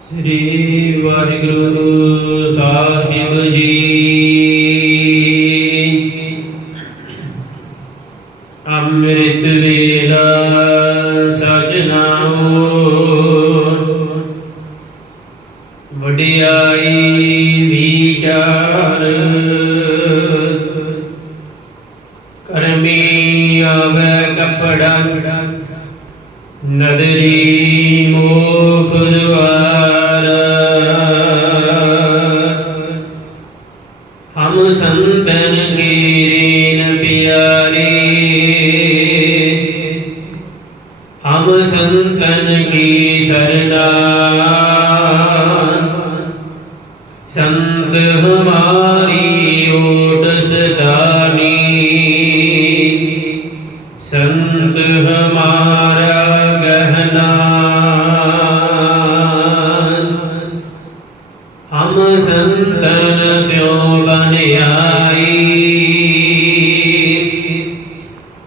ਸ੍ਰੀ ਵਾਹਿਗੁਰੂ ਸਾਹਿਬ ਜੀ। ਅੰਮ੍ਰਿਤ ਵੇਲਾ ਸਜਨਾਓ ਵਡਿਆਈ ਵਿਚਾਰ ਕਪੜਾ ਨਦਰੀ ਮੋਖ ਦੁਆਰ ਹਮ ਸੰਤਨ ਕੀਰਨ ਪਿਆਰੇ ਹਮ ਸੰਤਨ ਕੀ ਸਰਨਾ ਸੰਤ ਹਮਾਰੀ ਸੰਤ ਹਮਾਰਾ ਗਹਿਨਾ ਹਮ ਸੰਤਨ ਸਿਉ ਬਨਿਆਈ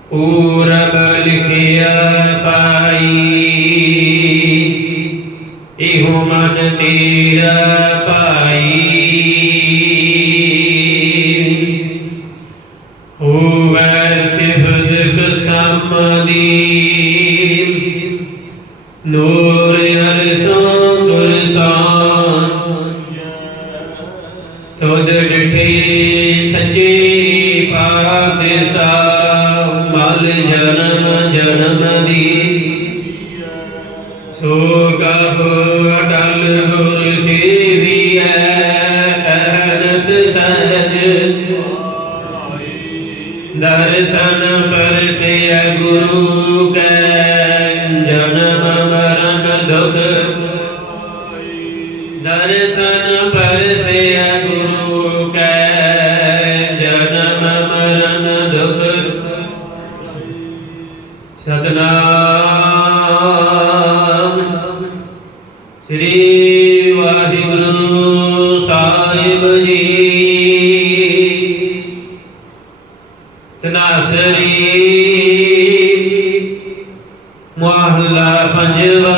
ਪੂਰਬ ਲਿਖਿਆ ਪਾਈ ਇਹੋ ਮਨ ਤੇਰਾ ਪਾਈ ਸੋ ਕਹੋ ਅਟਲ ਗੁਰ ਸੇਵੀਐ ਦਰਸ਼ਨ ਪਰਸਿਆ ਗੁਰੂ ਕੈ ਜਨਮ ਮਰਨ ਦੁਖ। ਦਰਸ਼ਨ ਪਰਸਿਆ ਗੁਰੂ ਕੈ ਜਨਮ ਮਰਨ ਦੁਖ। ਸਤਨਾਮ। ਸ੍ਰੀ ਤਨਾਸਰੀ ਮਹਲਾ ਪੰਜਵਾ।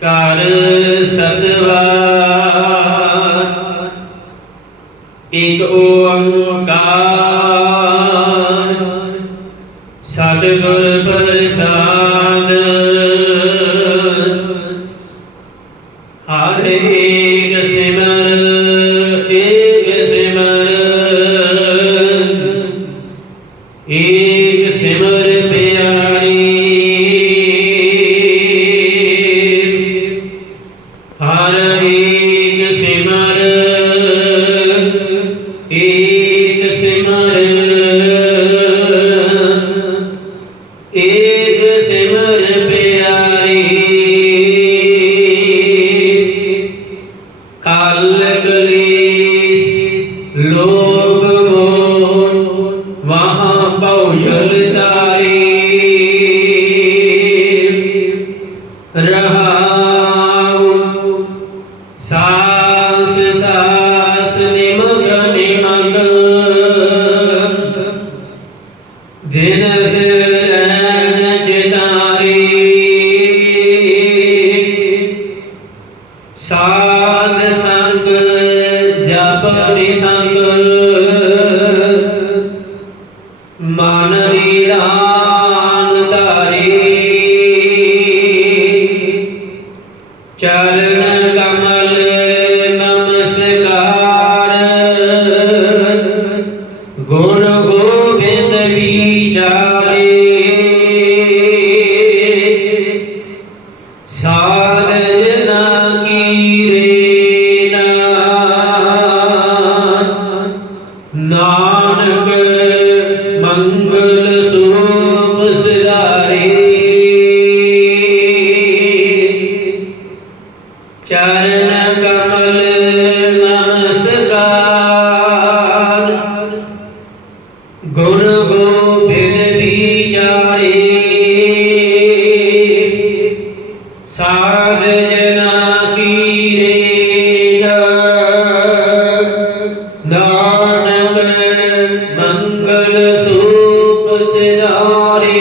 ਕਰ ਸਤਵਾ। ਇਕ ਓੰਕਾਰ। ਸਤਿਗੁਰ ਪ੍ਰਸਾਦ। ਏਕ ਸਿਮਰ ਪਿਆਰੀ। ਕਾਲ ਕਲੇਸ਼ ਲੋਭ ਮੋਹ, ਵਹਾਂ ਪਉਛਲ ਤਾਰੀ। ਰਹਾਉ ਸਾਸ ਸਾਸ ਨਿਮਗ ਨਿਮਗ। ਦਿਨ ਸਿਰਨ ਜਪ ਨਿਸੰਗ ਮਨ ਨਿਦਾਨ ਧਾਰੀ। ਚਰਨ ਕਮਲ ਨਮਸਕਾਰ। ਗੁਣ ਗੋਬਿੰਦ ਵਿਚਾਰੇ। ਚਰਨ ਕਮਲ ਨਮਸਕਾਰ। ਗੁਣ ਗੋਬਿੰਦ ਵਿਚਾਰੇ, ਸਾਧ ਜਨਾ ਕੀ ਰੇ ਨਾਨਕ ਮੰਗਲ ਸੁਖ ਸਿਧਾਰੇ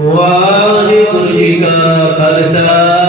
ਵਾਹਿਗੁਰੂ ਖਾਲਸਾ